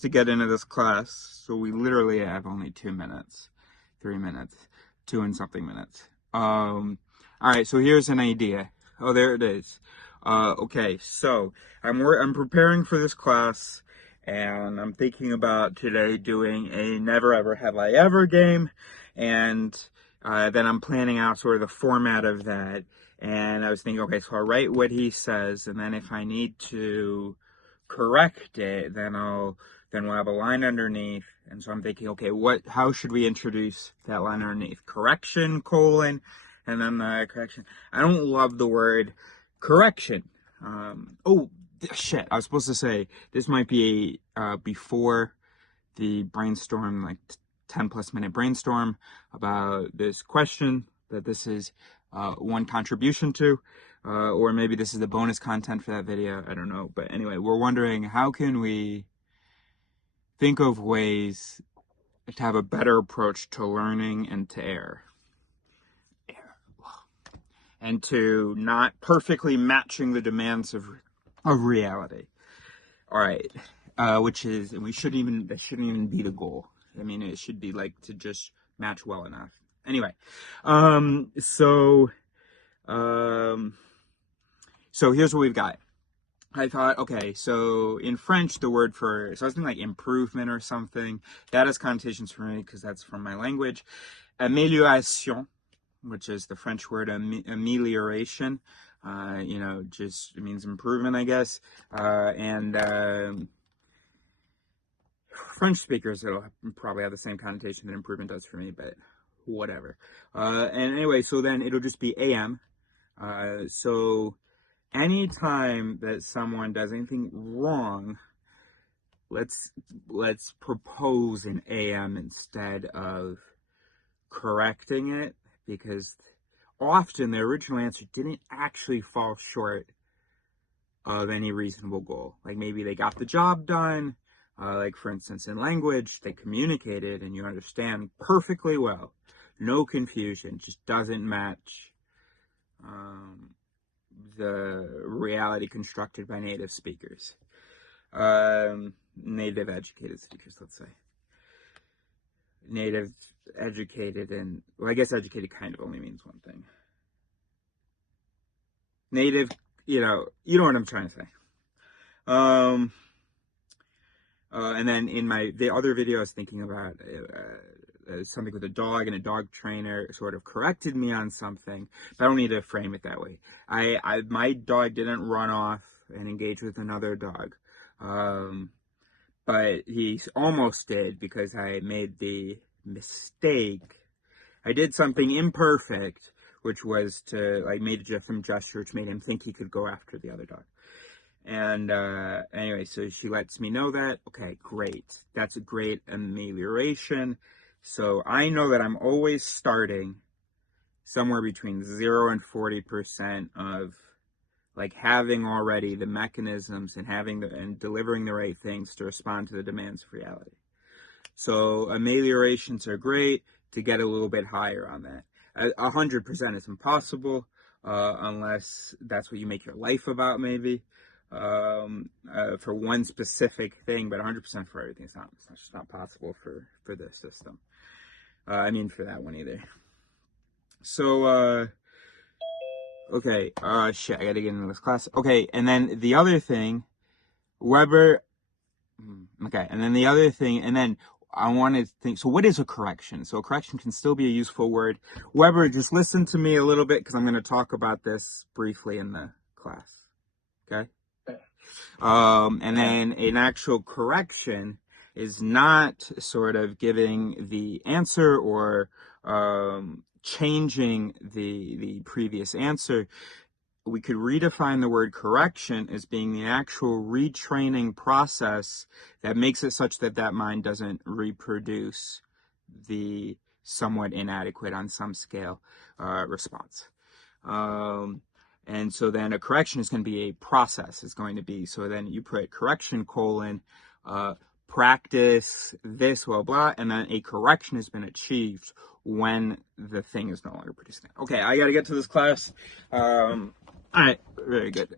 to get into this class. So we literally have only 2 minutes, 3 minutes, 2 and something minutes. All right, so here's an idea. Oh, there it is. Okay, so I'm preparing for this class, and I'm thinking about today doing a Never Ever Have I Ever game, and then I'm planning out sort of the format of that. And I was thinking, okay, so I'll write what he says, and then if I need to correct it, then we'll have a line underneath. And so I'm thinking, okay, how should we introduce that line underneath? Correction, colon, and then the correction. I don't love the word correction. Oh, shit, I was supposed to say, this might be before the brainstorm, like 10 plus minute brainstorm about this question that this is one contribution to, or maybe this is the bonus content for that video, I don't know. But anyway, we're wondering, how can we think of ways to have a better approach to learning and to error, and to not perfectly matching the demands of reality. All right, and that shouldn't even be the goal. I mean, it should be like to just match well enough. Anyway, so here's what we've got. I thought, okay, so in French, the word for something like improvement or something, that has connotations for me because that's from my language. Amélioration, which is the French word amélioration, just it means improvement, I guess. And French speakers, it'll probably have the same connotation that improvement does for me, but whatever. And anyway, so then it'll just be AM. So anytime that someone does anything wrong, let's propose an AM instead of correcting it, because often the original answer didn't actually fall short of any reasonable goal. Like maybe they got the job done, like for instance in language, they communicated and you understand perfectly well, no confusion, just doesn't match the reality constructed by native speakers, native educated speakers, let's say. Native educated, and well, I guess educated kind of only means one thing. Native, you know what I'm trying to say. And then in the other video, I was thinking about something with a dog, and a dog trainer sort of corrected me on something, but I don't need to frame it that way. My dog didn't run off and engage with another dog, but he almost did, because I made the mistake. I did something imperfect, which was to made some gesture which made him think he could go after the other dog. And anyway, so she lets me know that. Okay, great. That's a great amelioration. So I know that I'm always starting somewhere between 0 and 40% of having already the mechanisms and delivering the right things to respond to the demands of reality. So ameliorations are great. To get a little bit higher on that, 100% is impossible, unless that's what you make your life about, maybe. For one specific thing, but 100% for everything. It's just not possible for this system. For that one either. So, okay, shit, I gotta get into this class. Okay, and then the other thing, and then I wanted to think, so what is a correction? So a correction can still be a useful word. Weber, just listen to me a little bit, because I'm going to talk about this briefly in the class. Okay? And then an actual correction is not sort of giving the answer or changing the previous answer. We could redefine the word correction as being the actual retraining process that makes it such that mind doesn't reproduce the somewhat inadequate on some scale response. And so then a correction is going to be a process. It's going to be, so then you put correction : practice this, blah, blah, and then a correction has been achieved when the thing is no longer producing it. Okay, I got to get to this class. All right, very good.